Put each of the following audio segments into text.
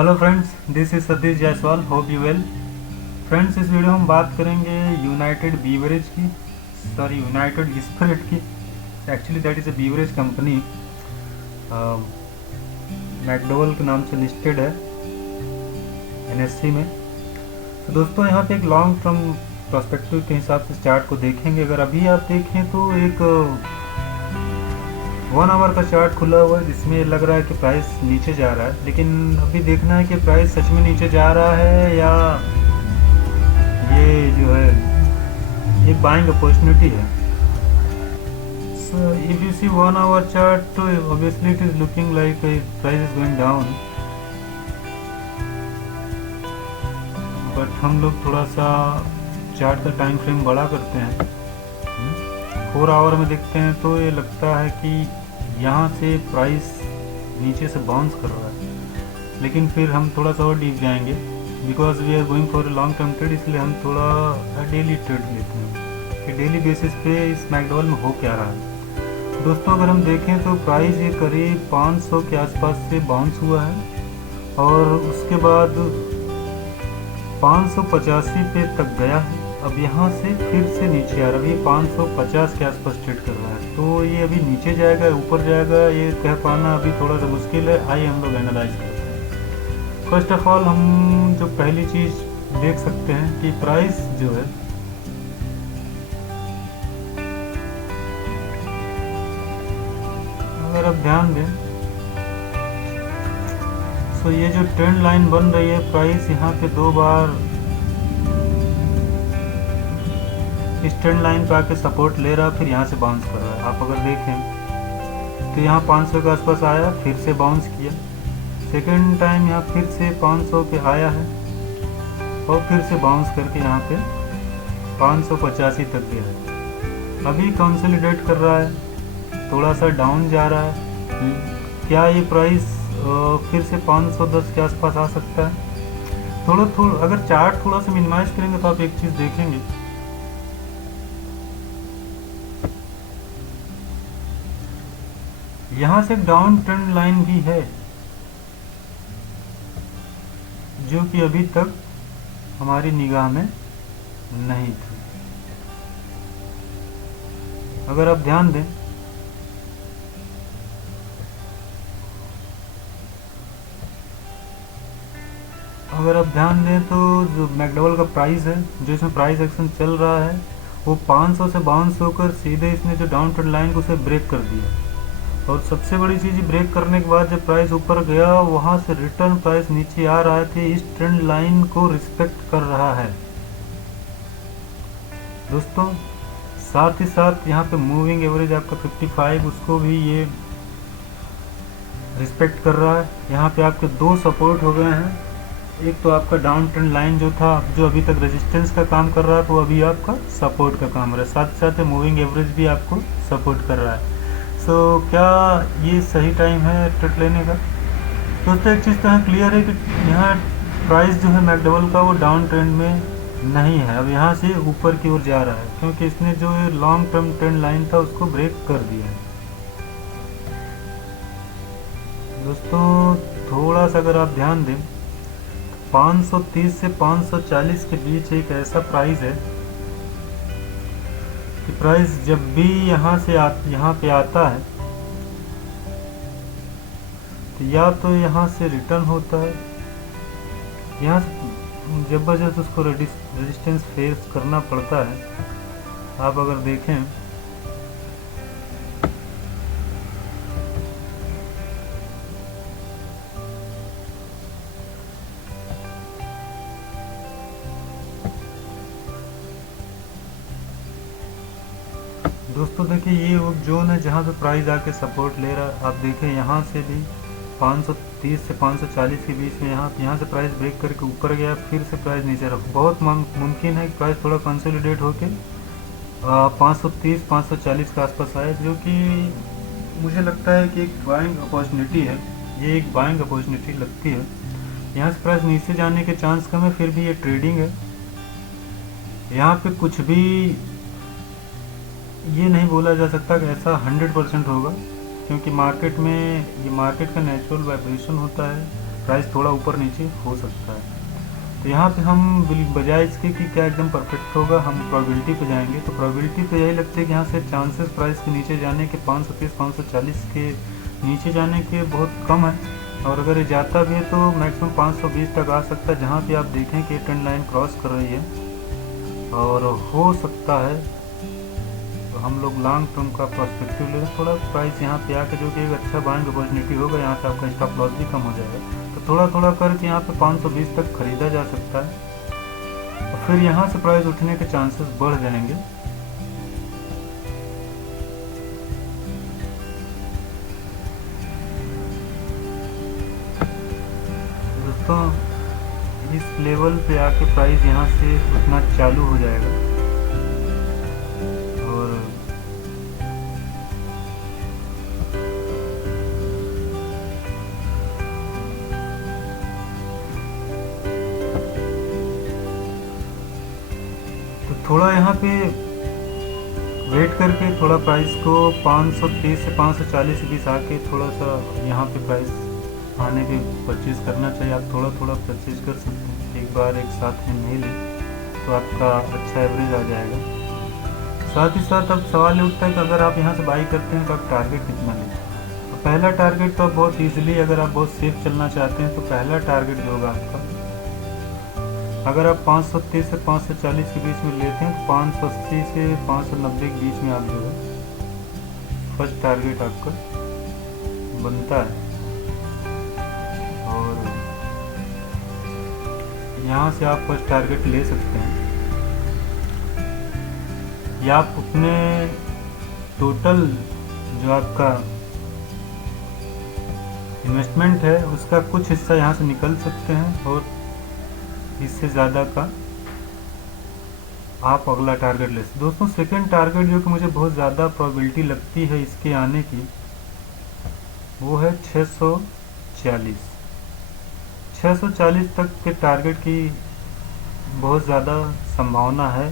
Hello friends, this is Satish Jaiswal. Hope you well. Friends, इस video में हम बात करेंगे यूनाइटेड बीवरेज की, सॉरी यूनाइटेड स्पिरिट की। Actually that is a beverage company, McDowell के नाम से लिस्टेड है एनएससी में। तो दोस्तों, यहाँ पे एक लॉन्ग टर्म पर्सपेक्टिव के हिसाब से चार्ट को देखेंगे। अगर अभी आप देखें तो एक 1 आवर का चार्ट खुला हुआ है जिसमें लग रहा है कि प्राइस नीचे जा रहा है, लेकिन अभी देखना है कि प्राइस सच में नीचे जा रहा है या ये जो है एक बाइंग अपॉर्चुनिटी है। So if you see 1 hour chart, तो obviously it is looking like price is going down, but हम लोग थोड़ा सा चार्ट का टाइम फ्रेम बड़ा करते हैं। 4 आवर में देखते हैं तो ये लगता है कि यहाँ से प्राइस नीचे से बाउंस कर रहा है, लेकिन फिर हम थोड़ा सा और डीप जाएंगे because we are going for a long term trade, इसलिए हम थोड़ा डेली ट्रेड लेते हैं कि डेली बेसिस पे इस मैकडोवेल में हो क्या रहा है। दोस्तों, अगर हम देखें तो प्राइस ये करीब 500 के आसपास से बाउंस हुआ है और उसके बाद 585 पे तक गया है। अब यहाँ से फिर से नीचे आ रहा है, अभी 550 के आसपास ट्रेड कर रहा है। तो ये अभी नीचे जाएगा ऊपर जाएगा ये कह पाना अभी थोड़ा सा मुश्किल है। आइए हम लोग एनालाइज करते हैं। फर्स्ट ऑफ ऑल हम जो पहली चीज़ देख सकते हैं कि प्राइस जो है अगर आप ध्यान दें तो ये जो ट्रेंड लाइन बन रही है, प्राइस यहाँ पे 2 बार इस ट्रेंड लाइन पे आके सपोर्ट ले रहा है, फिर यहाँ से बाउंस कर रहा है। आप अगर देखें तो यहाँ 500 के आसपास आया, फिर से बाउंस किया, सेकेंड टाइम यहाँ फिर से 500 पे आया है और फिर से बाउंस करके यहाँ पे 585 तक गया है। अभी कंसोलिडेट कर रहा है, थोड़ा सा डाउन जा रहा है। क्या ये प्राइस फिर से 510 के आसपास आ सकता है? थोड़ा अगर चार्ट थोड़ा सा मिनिमाइज करेंगे तो आप एक चीज़ देखेंगे, यहाँ से डाउन ट्रेंड लाइन भी है जो कि अभी तक हमारी निगाह में नहीं थी। अगर आप ध्यान दें तो जो मैकडोवेल का प्राइस है, जो इसमें प्राइस एक्शन चल रहा है, वो 500 से बाउंस होकर सीधे इसने जो डाउन ट्रेंड लाइन को उसे ब्रेक कर दिया। और सबसे बड़ी चीज़, ब्रेक करने के बाद जब प्राइस ऊपर गया वहाँ से रिटर्न प्राइस नीचे आ रहा है, इस ट्रेंड लाइन को रिस्पेक्ट कर रहा है दोस्तों। साथ ही साथ यहाँ पे मूविंग एवरेज आपका 55, उसको भी ये रिस्पेक्ट कर रहा है। यहाँ पे आपके 2 सपोर्ट हो गए हैं। एक तो आपका डाउन ट्रेंड लाइन जो था, जो अभी तक रेजिस्टेंस का काम कर रहा था, वो अभी आपका सपोर्ट का काम कर रहा है। साथ साथ मूविंग एवरेज भी आपको सपोर्ट कर रहा है। सो क्या ये सही टाइम है ट्रेड लेने का? दोस्तों, एक चीज़ तो यहाँ क्लियर है कि यहाँ प्राइस जो है मैकडोवेल का वो डाउन ट्रेंड में नहीं है, अब यहाँ से ऊपर की ओर जा रहा है क्योंकि इसने जो लॉन्ग टर्म ट्रेंड लाइन था उसको ब्रेक कर दिया है। दोस्तों, थोड़ा सा अगर आप ध्यान दें, 530 से 540 के बीच एक ऐसा प्राइस है कि प्राइस जब भी यहाँ पे आता है तो या तो यहाँ से रिटर्न होता है, यहाँ से जबरदस्त उसको रेजिस्टेंस फेस करना पड़ता है। आप अगर देखें दोस्तों, देखिए ये वो जोन है जहाँ पे प्राइस आके सपोर्ट ले रहा है। आप देखें यहाँ से भी 530 से 540 के बीच में यहाँ से प्राइस ब्रेक करके ऊपर गया, फिर से प्राइस नीचे रहा। बहुत मुमकिन है कि प्राइस थोड़ा कंसोलिडेट होके 530 540 के आसपास आए, जो कि मुझे लगता है कि एक बाइंग अपॉर्चुनिटी है। ये एक बाइंग अपॉर्चुनिटी लगती है। यहाँ से प्राइस नीचे जाने के चांस कम है, फिर भी ये ट्रेडिंग है। यहाँ पे कुछ भी ये नहीं बोला जा सकता कि ऐसा 100% होगा, क्योंकि मार्केट में ये मार्केट का नेचुरल वाइब्रेशन होता है। प्राइस थोड़ा ऊपर नीचे हो सकता है। तो यहाँ पे हम बजाय इसके कि क्या एकदम परफेक्ट होगा, हम प्रोबेबिलिटी पे जाएंगे। तो प्रोबेबिलिटी पे यही लगता है कि यहाँ से चांसेस प्राइस के नीचे जाने के 530 540 के नीचे जाने के बहुत कम है, और अगर ये जाता भी है तो मैक्सिमम 520 तक आ सकता है, जहाँ पे आप देखें कि ट्रेंड लाइन क्रॉस कर रही है। और हो सकता है तो हम लोग लॉन्ग टर्म का पर्सपेक्टिव ले रहे, थोड़ा प्राइस यहाँ पे आके जो कि एक अच्छा बाइंग अपॉर्चुनिटी होगा, यहाँ से आपका स्टॉप लॉस भी कम हो जाएगा। तो थोड़ा थोड़ा करके यहाँ पे 520 तक खरीदा जा सकता है, और फिर यहाँ से प्राइस उठने के चांसेस बढ़ जाएंगे। दोस्तों इस लेवल पे आके प्राइस यहाँ से उठना चालू हो जाएगा, और तो थोड़ा यहाँ पे वेट करके थोड़ा प्राइस को 530 से 540 के बीच आके थोड़ा सा यहाँ पे प्राइस आने पे परचेज करना चाहिए। आप थोड़ा थोड़ा परचेज कर सकते हैं, एक बार एक साथ में नहीं लें तो आपका अच्छा एवरेज आ जाएगा। साथ ही साथ अब सवाल ये उठता है कि अगर आप यहाँ से बाई करते हैं तो आप टारगेट कितना लें। तो पहला टारगेट तो आप बहुत ईजिली, अगर आप बहुत सेफ चलना चाहते हैं तो पहला टारगेट जो होगा आपका, अगर आप 530 से 540 के बीच में लेते हैं तो 580 से 590 के बीच में आप जो है फर्स्ट टारगेट आपका बनता है, और यहाँ से आप फर्स्ट टारगेट ले सकते हैं, या आप अपने टोटल जो आपका इन्वेस्टमेंट है उसका कुछ हिस्सा यहाँ से निकल सकते हैं, और इससे ज़्यादा का आप अगला टारगेट ले सकते। दोस्तों सेकंड टारगेट जो कि मुझे बहुत ज़्यादा प्रोबेबिलिटी लगती है इसके आने की, वो है 640। 640 तक के टारगेट की बहुत ज़्यादा संभावना है।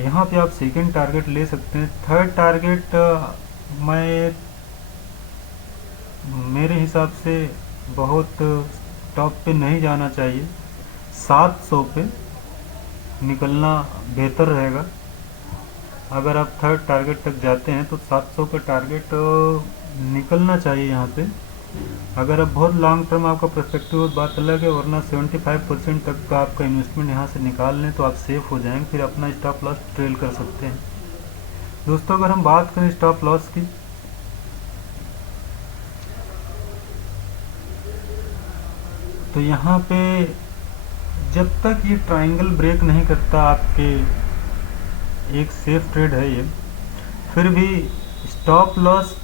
यहाँ पे आप सेकंड टारगेट ले सकते हैं। थर्ड टारगेट मेरे हिसाब से बहुत टॉप पे नहीं जाना चाहिए, 700 पे निकलना बेहतर रहेगा। अगर आप थर्ड टारगेट तक जाते हैं तो 700 का टारगेट निकलना चाहिए यहाँ पे। अगर आप बहुत लॉन्ग टर्म आपका पर्सपेक्टिव बात अलग है, वरना 75% तक का आपका इन्वेस्टमेंट यहाँ से निकाल लें तो आप सेफ हो जाएंगे, फिर अपना स्टॉप लॉस ट्रेल कर सकते हैं। दोस्तों अगर हम बात करें स्टॉप लॉस की, तो यहाँ पे जब तक ये ट्रायंगल ब्रेक नहीं करता आपके, एक सेफ ट्रेड है ये, फिर भी स्टॉप लॉस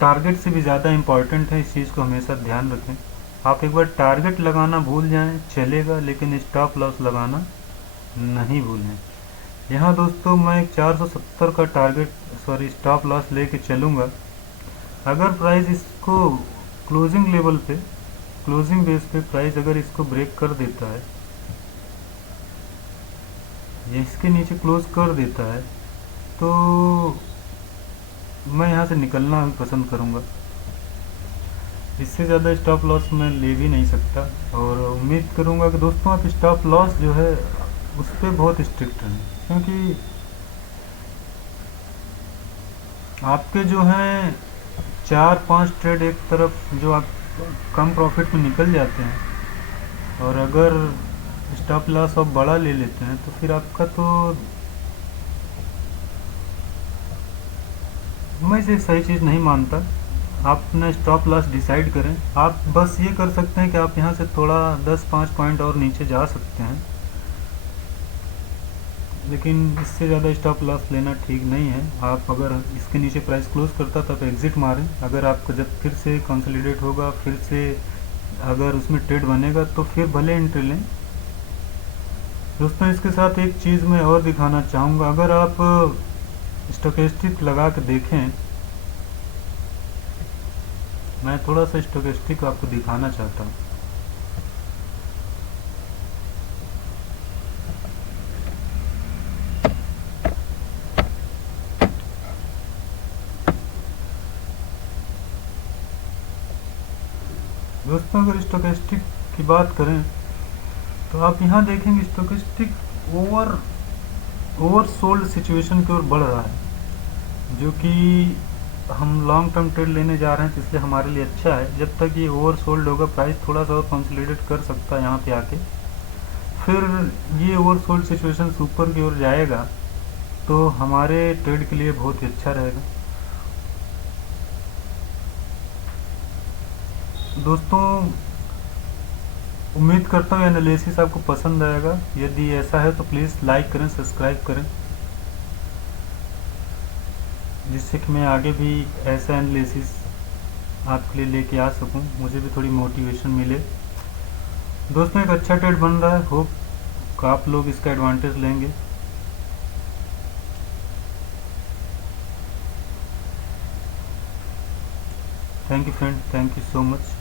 टारगेट से भी ज़्यादा इम्पॉर्टेंट है। इस चीज़ को हमेशा ध्यान रखें। आप एक बार टारगेट लगाना भूल जाएं चलेगा, लेकिन स्टॉप लॉस लगाना नहीं भूलें। यहाँ दोस्तों मैं 470 का स्टॉप लॉस लेके चलूँगा। अगर प्राइस इसको क्लोजिंग लेवल पे, क्लोजिंग बेस पे प्राइस अगर इसको ब्रेक कर देता है, या इसके नीचे क्लोज कर देता है, तो मैं यहाँ से निकलना भी पसंद करूँगा। इससे ज़्यादा स्टॉप लॉस मैं ले भी नहीं सकता, और उम्मीद करूँगा कि दोस्तों आप स्टॉप लॉस जो है उस पर बहुत स्ट्रिक्ट रहें, क्योंकि आपके जो हैं 4-5 ट्रेड एक तरफ जो आप कम प्रॉफिट में निकल जाते हैं, और अगर स्टॉप लॉस आप बड़ा ले लेते हैं तो फिर आपका तो, मैं इसे सही चीज़ नहीं मानता। आप अपना स्टॉप लॉस डिसाइड करें। आप बस ये कर सकते हैं कि आप यहाँ से थोड़ा 10-5 पॉइंट और नीचे जा सकते हैं, लेकिन इससे ज़्यादा स्टॉप लॉस लेना ठीक नहीं है। आप अगर इसके नीचे प्राइस क्लोज करता तब एग्ज़िट मारें। अगर आपको जब फिर से कंसोलिडेट होगा, फिर से अगर उसमें ट्रेड बनेगा तो फिर भले एंट्री लें। दोस्तों इसके साथ एक चीज़ मैं और दिखाना चाहूँगा। अगर आप स्टोकेस्टिक लगा के देखें, मैं थोड़ा सा स्टोकेस्टिक आपको दिखाना चाहता हूँ। दोस्तों अगर स्टोकेस्टिक की बात करें तो आप यहाँ देखेंगे स्टोकेस्टिक ओवरसोल्ड सिचुएशन की ओर बढ़ रहा है, जो कि हम लॉन्ग टर्म ट्रेड लेने जा रहे हैं, तो इसलिए हमारे लिए अच्छा है। जब तक ये ओवरसोल्ड होगा प्राइस थोड़ा सा और कंसोलिडेट कर सकता है यहाँ पे आके, फिर ये ओवरसोल्ड सिचुएशन ऊपर की ओर जाएगा तो हमारे ट्रेड के लिए बहुत ही अच्छा रहेगा। दोस्तों उम्मीद करता हूँ एनालिसिस आपको पसंद आएगा। यदि ऐसा है तो प्लीज़ लाइक करें, सब्सक्राइब करें, जिससे कि मैं आगे भी ऐसा एनालिसिस आपके लिए लेके आ सकूं, मुझे भी थोड़ी मोटिवेशन मिले। दोस्तों एक अच्छा ट्रेड बन रहा है, होप आप लोग इसका एडवांटेज लेंगे। Thank you friend, thank you so much.